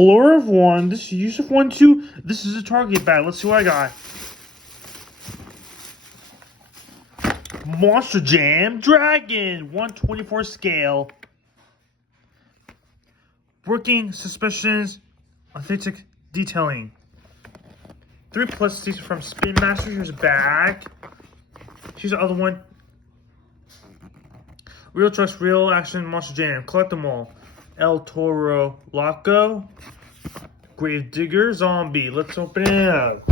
Floor of 1. This is use of 1, 2. This is a target bag. Let's see what I got. Monster Jam Dragon. 1/24 scale. Working suspicions. Authentic detailing. 3+ seats from Spin Master. Here's a bag. Here's the other one. Real Trust, Real Action, Monster Jam. Collect them all. El Toro Loco. Grave Digger Zombie. Let's open it up.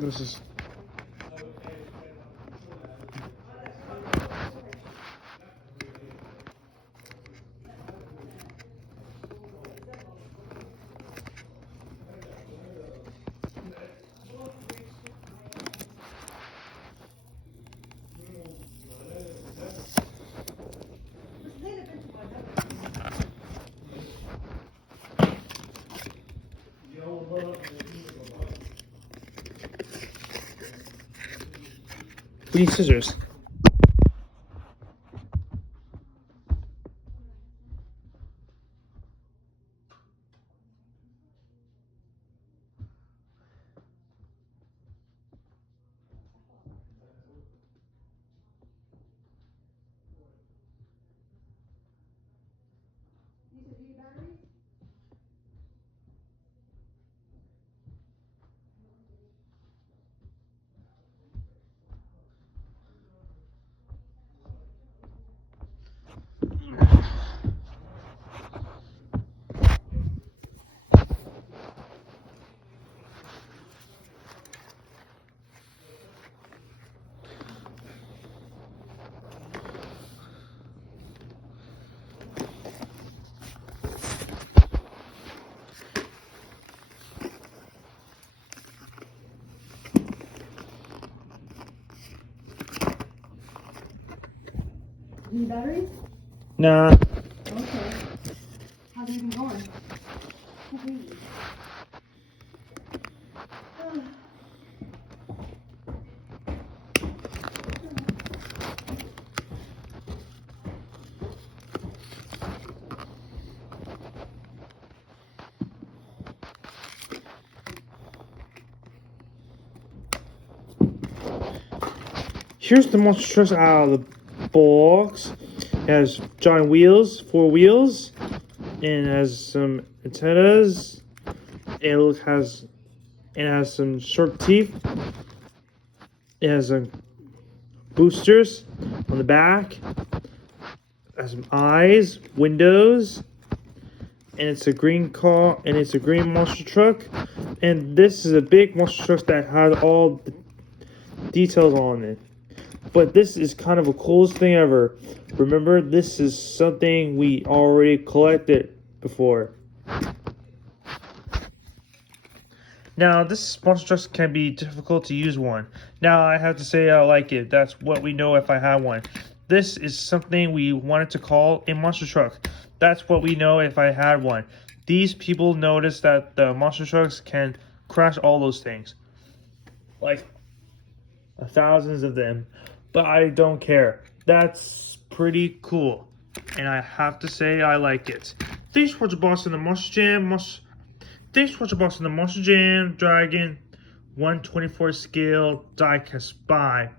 This is we need scissors. Need batteries? Nah. Okay. How's it even going? Here's the monster truck out of the box. It has giant wheels, 4 wheels, and it has some antennas. It has some sharp teeth. It has some boosters on the back. It has some eyes, windows, and it's a green car, and it's a green monster truck. And this is a big monster truck that has all the details on it. But this is kind of the coolest thing ever. Remember, this is something we already collected before. Now, this monster truck can be difficult to use one. Now, I have to say I like it. That's what we know if I had one. This is something we wanted to call a monster truck. That's what we know if I had one. These people noticed that the monster trucks can crash all those things. Like, thousands of them. But I don't care. That's pretty cool. and I have to say I like it. Thanks for watching the Monster Jam. Thanks for watching the Monster Jam Dragon 1/24 scale diecast. Bye.